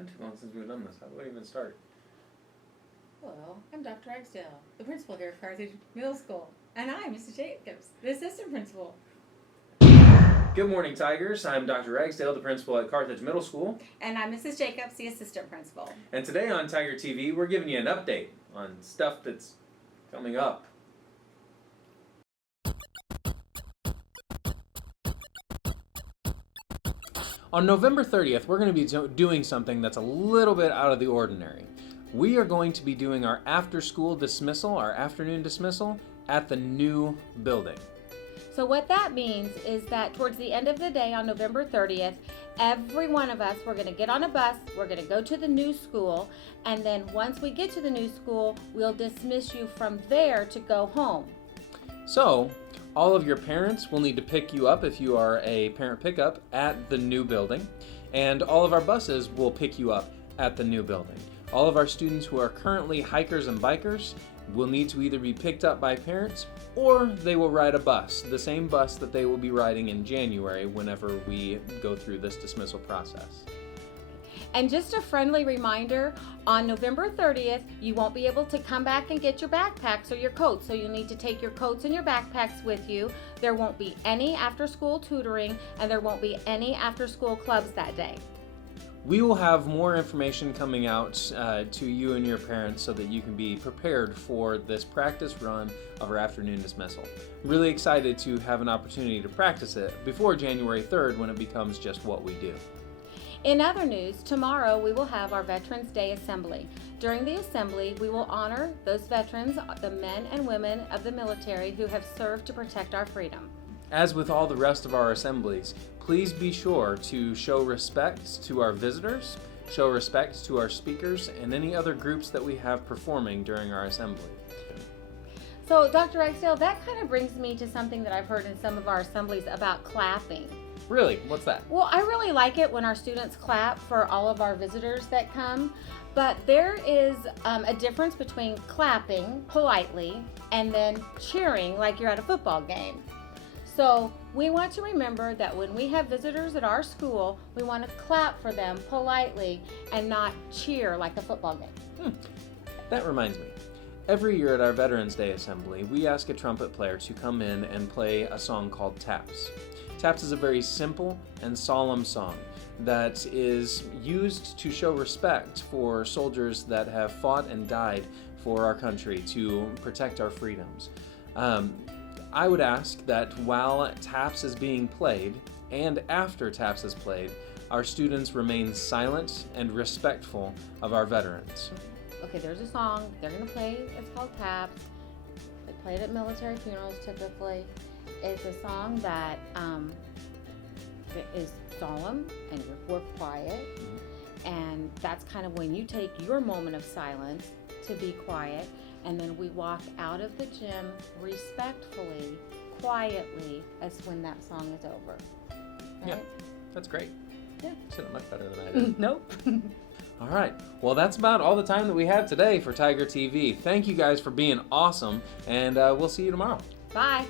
been too long since we've done this. How do I even start? Hello, I'm Dr. Ragsdale, the principal here at Carthage Middle School. And I'm Mrs. Jacobs, the assistant principal. Good morning, Tigers. I'm Dr. Ragsdale, the principal at Carthage Middle School. And I'm Mrs. Jacobs, the assistant principal. And today on Tiger TV, we're giving you an update on stuff that's coming up. On November 30th, we're going to be doing something that's a little bit out of the ordinary. We are going to be doing our after-school dismissal, our afternoon dismissal, at the new building. So what that means is that towards the end of the day on November 30th, every one of us, we're going to get on a bus, we're going to go to the new school, and then once we get to the new school, we'll dismiss you from there to go home. So, all of your parents will need to pick you up if you are a parent pickup at the new building, and all of our buses will pick you up at the new building. All of our students who are currently hikers and bikers will need to either be picked up by parents or they will ride a bus, the same bus that they will be riding in January whenever we go through this dismissal process. And just a friendly reminder, on November 30th, you won't be able to come back and get your backpacks or your coats, so you'll need to take your coats and your backpacks with you. There won't be any after-school tutoring, and there won't be any after-school clubs that day. We will have more information coming out to you and your parents so that you can be prepared for this practice run of our afternoon dismissal. I'm really excited to have an opportunity to practice it before January 3rd when it becomes just what we do. In other news, tomorrow we will have our Veterans Day Assembly. During the assembly, we will honor those veterans, the men and women of the military who have served to protect our freedom. As with all the rest of our assemblies, please be sure to show respect to our visitors, show respect to our speakers, and any other groups that we have performing during our assembly. So, Dr. Ragsdale, that kind of brings me to something that I've heard in some of our assemblies about clapping. Really? What's that? Well, I really like it when our students clap for all of our visitors that come, but there is a difference between clapping politely and then cheering like you're at a football game. So we want to remember that when we have visitors at our school, we want to clap for them politely and not cheer like a football game. That reminds me. Every year at our Veterans Day Assembly, we ask a trumpet player to come in and play a song called Taps. Taps is a very simple and solemn song that is used to show respect for soldiers that have fought and died for our country to protect our freedoms. I would ask that while Taps is being played and after Taps is played, our students remain silent and respectful of our veterans. Okay, there's a song they're going to play. It's called Taps. They play it at military funerals typically. It's a song that is solemn and we're quiet. And that's kind of when you take your moment of silence to be quiet. And then we walk out of the gym respectfully, quietly, as when that song is over. Right? Yeah, that's great. Yeah. You said it much better than I did. Nope. All right. Well, that's about all the time that we have today for Tiger TV. Thank you guys for being awesome, and we'll see you tomorrow. Bye.